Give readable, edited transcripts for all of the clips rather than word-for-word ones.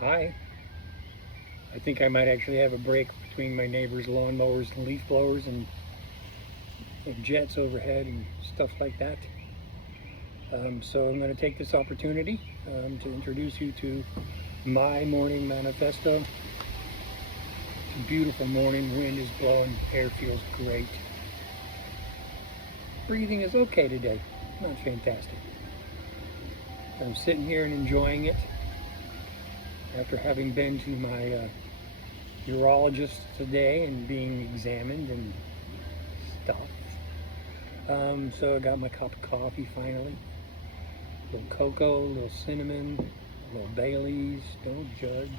Hi. I think I might actually have a break between my neighbor's lawnmowers and leaf blowers and jets overhead and stuff like that. So I'm going to take this opportunity to introduce you to my morning manifesto. It's a beautiful morning. Wind is blowing. Air feels great. Breathing is okay today. Not fantastic. I'm sitting here and enjoying it after having been to my urologist today and being examined and stuff. So I got my cup of coffee finally. A little cocoa, a little cinnamon, a little Bailey's. Don't judge.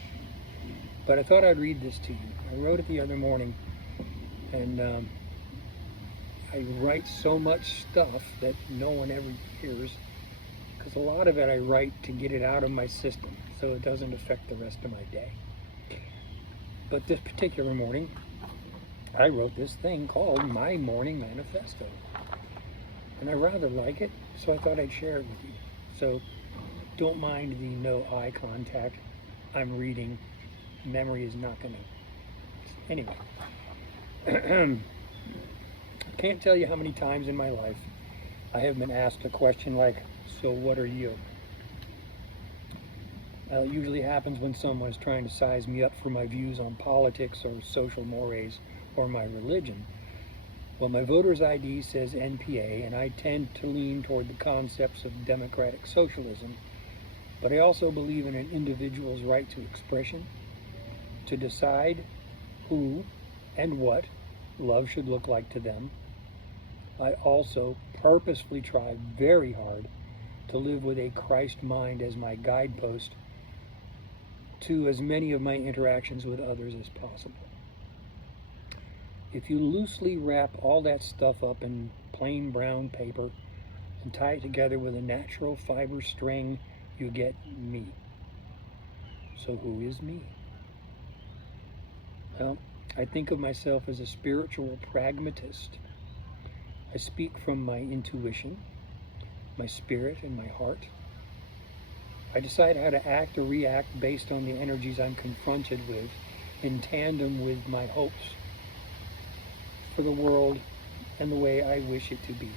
But I thought I'd read this to you. I wrote it the other morning, and I write so much stuff that no one ever hears, because a lot of it I write to get it out of my system so it doesn't affect the rest of my day. But this particular morning, I wrote this thing called My Morning Manifesto. And I rather like it, so I thought I'd share it with you. So don't mind the no eye contact. I'm reading. Memory is not going to. Anyway, I can't tell you how many times in my life I have been asked a question like, so what are you? It usually happens when someone is trying to size me up for my views on politics or social mores or my religion. Well, my voter's ID says NPA, and I tend to lean toward the concepts of democratic socialism, but I also believe in an individual's right to expression, to decide who and what love should look like to them. I also purposefully try very hard to live with a Christ mind as my guidepost to as many of my interactions with others as possible. If you loosely wrap all that stuff up in plain brown paper and tie it together with a natural fiber string, you get me. So who is me? Well, I think of myself as a spiritual pragmatist. I speak from my intuition, my spirit, and my heart. I decide how to act or react based on the energies I'm confronted with, in tandem with my hopes for the world and the way I wish it to be.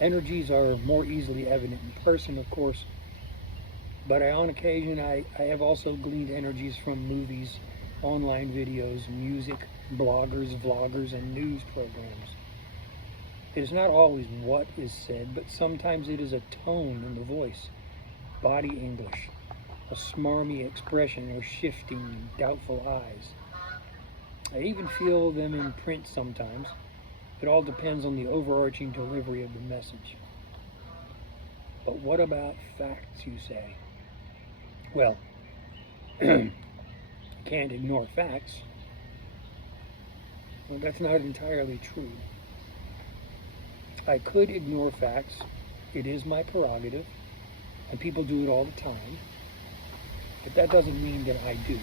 Energies are more easily evident in person, of course, but on occasion I have also gleaned energies from movies, online videos, music, bloggers, vloggers, and news programs. It is not always what is said, but sometimes it is a tone in the voice, body English, a smarmy expression, or shifting, doubtful eyes. I even feel them in print sometimes. It all depends on the overarching delivery of the message. But what about facts, you say? Well, you can't ignore facts. Well, that's not entirely true. I could ignore facts. It is my prerogative, and people do it all the time. But that doesn't mean that I do.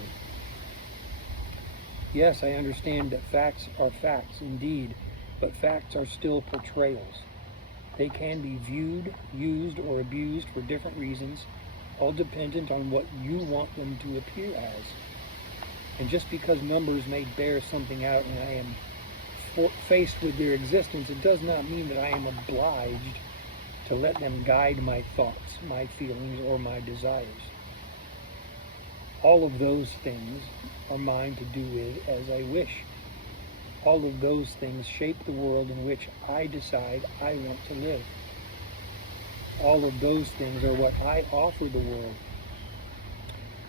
Yes, I understand that facts are facts indeed, but facts are still portrayals. They can be viewed, used, or abused for different reasons, all dependent on what you want them to appear as. And just because numbers may bear something out and I am faced with their existence, it does not mean that I am obliged to let them guide my thoughts, my feelings, or my desires. All of those things are mine to do with as I wish. All of those things shape the world in which I decide I want to live. All of those things are what I offer the world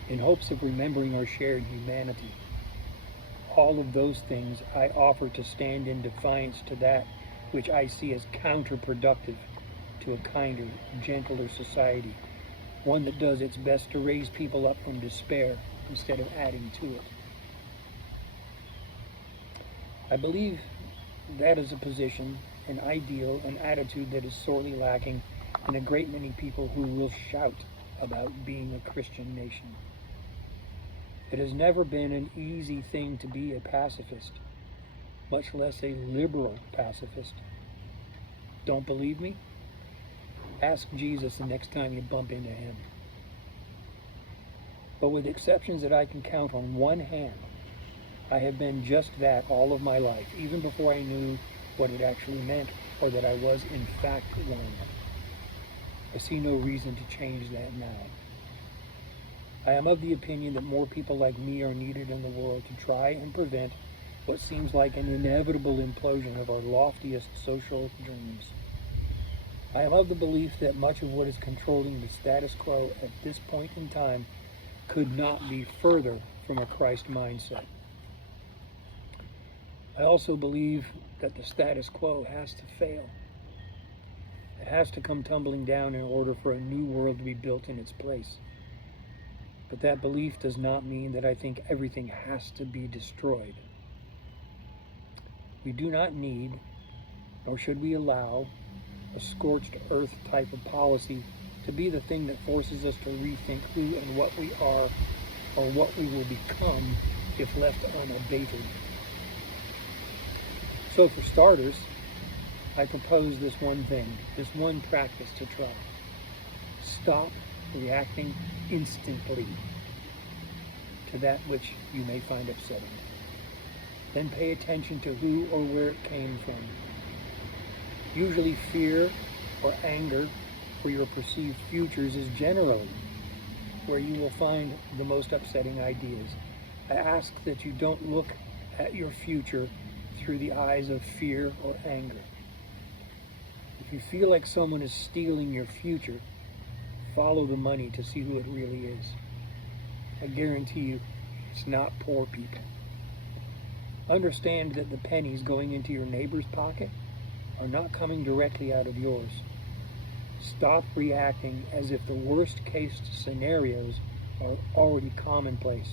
in hopes of remembering our shared humanity. All of those things I offer to stand in defiance to that which I see as counterproductive to a kinder, gentler society, one that does its best to raise people up from despair instead of adding to it. I believe that is a position, an ideal, an attitude that is sorely lacking in a great many people who will shout about being a Christian nation. It has never been an easy thing to be a pacifist, much less a liberal pacifist. Don't believe me? Ask Jesus the next time you bump into him. But with exceptions that I can count on one hand, I have been just that all of my life, even before I knew what it actually meant or that I was in fact one. I see no reason to change that now. I am of the opinion that more people like me are needed in the world to try and prevent what seems like an inevitable implosion of our loftiest social dreams. I am of the belief that much of what is controlling the status quo at this point in time could not be further from a Christ mindset. I also believe that the status quo has to fail. It has to come tumbling down in order for a new world to be built in its place. But that belief does not mean that I think everything has to be destroyed. We do not need, nor should we allow, a scorched earth type of policy to be the thing that forces us to rethink who and what we are or what we will become if left unabated. So for starters, I propose this one thing, this one practice to try. Stop reacting instantly to that which you may find upsetting. Then pay attention to who or where it came from. Usually fear or anger for your perceived futures is generally where you will find the most upsetting ideas. I ask that you don't look at your future through the eyes of fear or anger. If you feel like someone is stealing your future, follow the money to see who it really is. I guarantee you, it's not poor people. Understand that the pennies going into your neighbor's pocket are not coming directly out of yours. Stop reacting as if the worst case scenarios are already commonplace.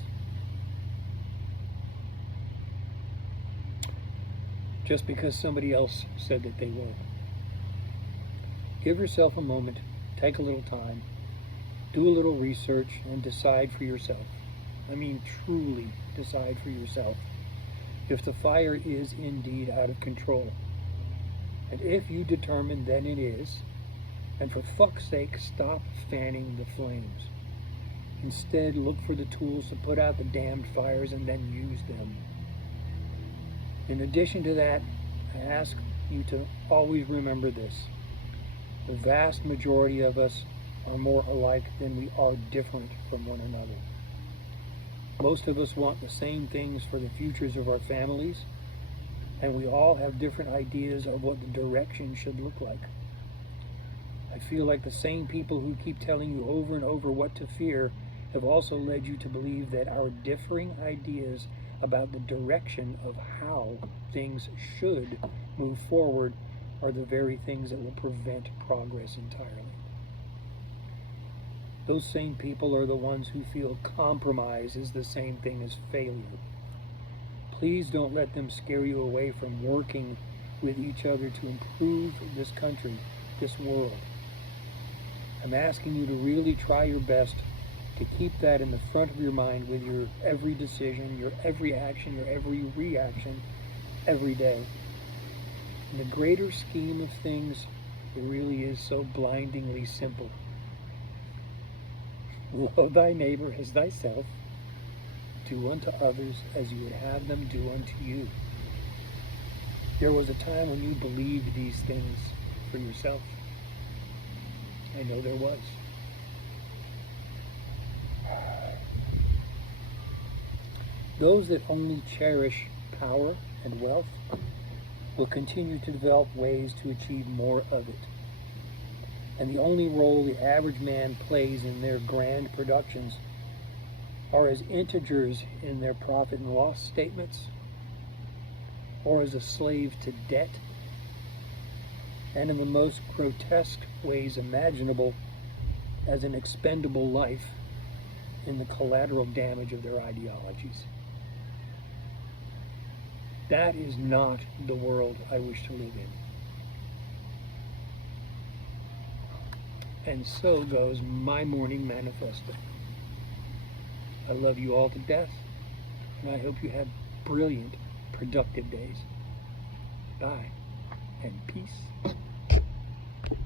Just because somebody else said that they will. Give yourself a moment, take a little time, do a little research, and decide for yourself. I mean, truly decide for yourself if the fire is indeed out of control. And if you determine then it is, and for fuck's sake, stop fanning the flames. Instead, look for the tools to put out the damned fires and then use them. In addition to that, I ask you to always remember this. The vast majority of us are more alike than we are different from one another. Most of us want the same things for the futures of our families, and we all have different ideas of what the direction should look like. I feel like the same people who keep telling you over and over what to fear have also led you to believe that our differing ideas about the direction of how things should move forward are the very things that will prevent progress entirely. Those same people are the ones who feel compromise is the same thing as failure. Please don't let them scare you away from working with each other to improve this country, this world. I'm asking you to really try your best to keep that in the front of your mind with your every decision, your every action, your every reaction, every day. In the greater scheme of things, it really is so blindingly simple. Love thy neighbor as thyself. Do unto others as you would have them do unto you. There was a time when you believed these things for yourself. I know there was. Those that only cherish power and wealth will continue to develop ways to achieve more of it. And the only role the average man plays in their grand productions are as integers in their profit and loss statements, or as a slave to debt, and in the most grotesque ways imaginable as an expendable life in the collateral damage of their ideologies. That is not the world I wish to live in. And so goes my morning manifesto. I love you all to death, and I hope you have brilliant, productive days. Bye, and peace.